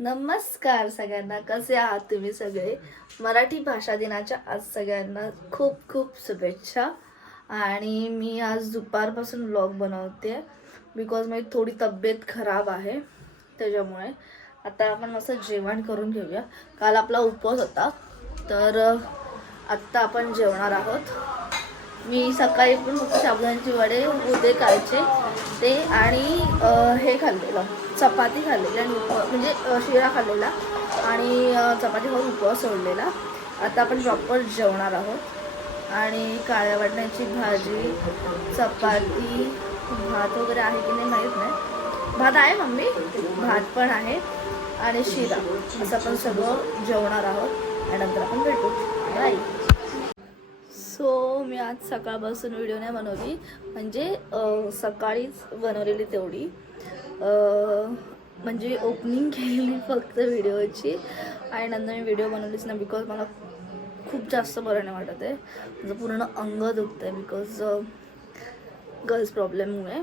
नमस्कार सगळ्यांना, कसे आहात तुम्ही सगळे. मराठी भाषा दिनाच्या आज सगळ्यांना खूप खूप शुभेच्छा. आणि मी आज दुपारपासून व्लॉग बनवते बिकॉज माझी थोडी तब्येत खराब आहे. त्याच्यामुळे आता आपण मस्त जेवण करून घेऊया. काल आपला उपवास होता तर आत्ता आपण जेवणार आहोत. मी सकाळी पण फक्त साबुदाण्याचे वडे उदे कालचे ते आणि हे खाल्लेलं, चपाती खाल्लेली आणि म्हणजे शिरा खाल्लेला आणि चपाती खाऊन उपवास सोडलेला. आता आपण प्रॉपर जेवणार आहोत. आणि काळ्या वाटण्याची भाजी, चपाती, भात वगैरे आहे की नाही माहीत नाही. भात आहे मम्मी, भात पण आहे आणि शिरा, असं आपण सगळं जेवणार आहोत आणि नंतर आपण भेटू. बाय. सो मी आज सकाळपासून व्हिडिओ नाही बनवली, म्हणजे सकाळीच बनवलेली तेवढी, म्हणजे ओपनिंग केलेली फक्त व्हिडिओची आणि नंतर मी व्हिडिओ बनवलीच ना बिकॉज मला खूप जास्त बरं नाही वाटत आहे. माझं पूर्ण अंग दुखतं आहे बिकॉज गर्ल्स प्रॉब्लेममुळे.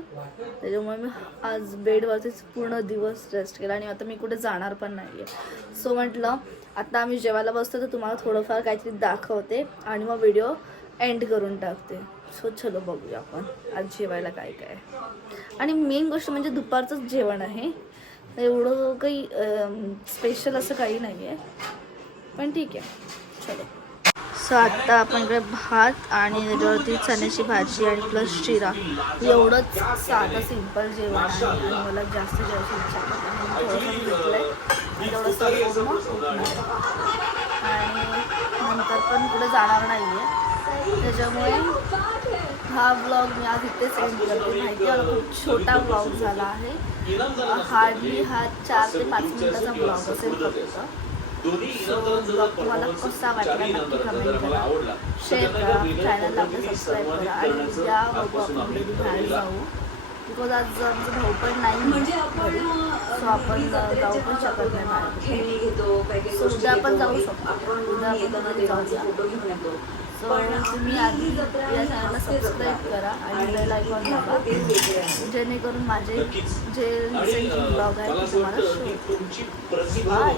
त्याच्यामुळे मी आज बेडवरतीच पूर्ण दिवस रेस्ट केला आणि आता मी कुठे जाणार पण नाही आहे. सो म्हटलं आता आम्ही जेवायला बसतो तर तुम्हाला थोडंफार काहीतरी दाखवते आणि मग व्हिडिओ एंड करून टाकते. सो चलो बघूया आपण आज जेवायला काय काय. आणि मेन गोष्ट म्हणजे दुपारचंच जेवण आहे, एवढं काही स्पेशल असं काही नाही आहे, पण ठीक आहे चलो. सो आत्ता आपण इकडे भात आणि त्याच्यावरती चण्याची भाजी आणि प्लस शिरा, एवढंच साधं सिंपल जेवण आहे. आणि मला जास्त जास्त इच्छा करते थोडंसं घेतलं आहे थोडंसं आणि नंतर पण कुठे जाणार नाही आहे. त्याच्यामुळे हा व्लॉग मी आज इथेच एंड करते. माहिती आहे खूप छोटा व्लॉग झाला आहे, हार्डली हा 4 ते 5 मिनिटाचा व्लॉग असेल फक्त. तुम्हाला कसा वाटला नक्की कमेंट करा, शेअर करा, चॅनलला आपलं सबस्क्राईब करा आणि उद्या बघू आपण कधी बाहेर जाऊ बिकॉज आज आमचं भाऊ पण नाही म्हणजे सो आपण जाऊ पण शकत नाही बाहेर. सो उद्या आपण जाऊ शकतो, उद्या आपण कधी जाऊया. सो तुम्ही आधी या चॅनलला सबस्क्राईब करा आणि बेल आयकॉन दाबा जेणेकरून माझे जे रिसेंट ब्लॉग आहे ते तुम्हाला शो. बाय.